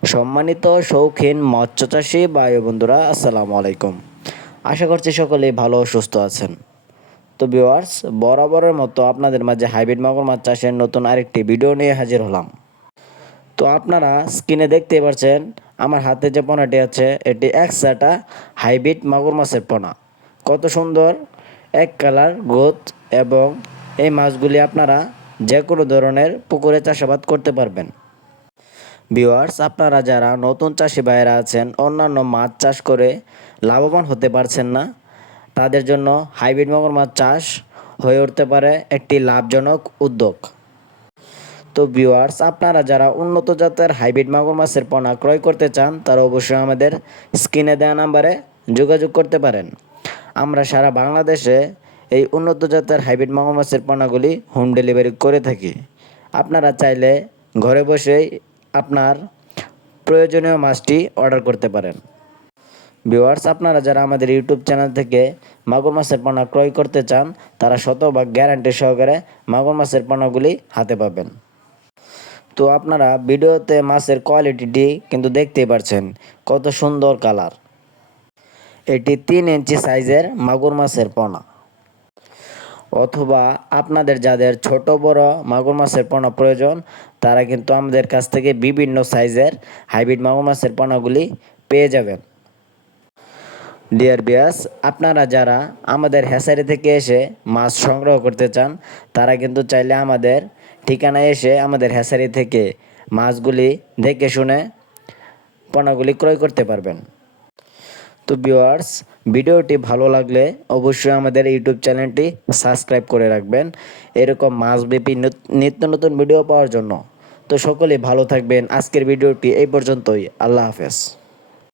সম্মানিত শৌখিন মৎস্য চাষী ভাই বন্ধুরা, আসসালামু আলাইকুম। আশা করছি সকলেই ভালো ও সুস্থ আছেন। তো ভিউয়ার্স, বরাবরের মতো আপনাদের মাঝে হাইব্রিড মাগুর মাছ চাষের নতুন আরেকটি ভিডিও নিয়ে হাজির হলাম। তো আপনারা স্ক্রিনে দেখতে পাচ্ছেন আমার হাতে যে পোনাটি আছে, এটি একসাটা হাইব্রিড মাগুর মাছের পোনা। কত সুন্দর এক কালার গোত, এবং এই মাছগুলি আপনারা যে কোনো ধরনের পুকুরে চাষাবাদ করতে পারবেন। ভিউয়ার্স, আপনারা যারা নতুন চাষি ভাইয়েরা আছেন, অন্যান্য মাছ চাষ করে লাভবান হতে পারছেন না, তাদের জন্য হাইব্রিড মাগুর মাছ চাষ হয়ে উঠতে পারে একটি লাভজনক উদ্যোগ। তো ভিউয়ার্স, আপনারা যারা উন্নত জাতের হাইব্রিড মাগুর মাছের পোনা ক্রয় করতে চান, তারা অবশ্যই আমাদের স্ক্রিনে দেওয়া নাম্বারে যোগাযোগ করতে পারেন। আমরা সারা বাংলাদেশে এই উন্নত জাতের হাইব্রিড মাগুর মাছের পোনাগুলি হোম ডেলিভারি করে থাকি। আপনারা চাইলে ঘরে বসেই আপনার প্রয়োজনীয় মাছটি অর্ডার করতে পারেন। ভিউয়ার্স, আপনারা যারা আমাদের ইউটিউব চ্যানেল থেকে মাগুর মাছের পোনা ক্রয় করতে চান, তারা শতভাগ গ্যারান্টি সহকারে মাগুর মাছের পোনাগুলি হাতে পাবেন। তো আপনারা ভিডিওতে মাছের কোয়ালিটিটি কিন্তু দেখতেই পাচ্ছেন, কত সুন্দর কালার। এটি 3 ইঞ্চি সাইজের মাগুর মাছের পোনা। অথবা আপনাদের যাদের ছোট বড় মাগুর মাছের পোনা প্রয়োজন, তারা কিন্তু আমাদের কাছ থেকে বিভিন্ন সাইজের হাইব্রিড মাগুর মাছের পোনাগুলি পেয়ে যাবেন। ডিয়ার ভিউয়ার্স, আপনারা যারা আমাদের হ্যাচারি থেকে এসে মাছ সংগ্রহ করতে চান, তারা কিন্তু চাইলে আমাদের ঠিকানায় এসে আমাদের হ্যাচারি থেকে মাছগুলি দেখে শুনে পোনাগুলি ক্রয় করতে পারবেন। তো ভিউয়ার্স, ভিডিওটি ভালো লাগলে অবশ্যই আমাদের ইউটিউব চ্যানেলটি সাবস্ক্রাইব করে রাখবেন, এরকম মাছব্যাপী নিত্য নতুন ভিডিও পাওয়ার জন্য। তো সকলেই ভালো থাকবেন। আজকের ভিডিওটি এই পর্যন্তই। আল্লাহ হাফেজ।